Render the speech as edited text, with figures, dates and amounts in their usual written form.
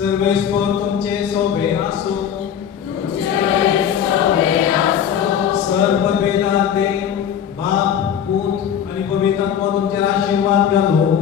सर्वेस्पर तुमचे सोबे आसो सर्व वेदांते बाप पूत आणि पवित्र आत्मा तुमचे आशीर्वाद घालो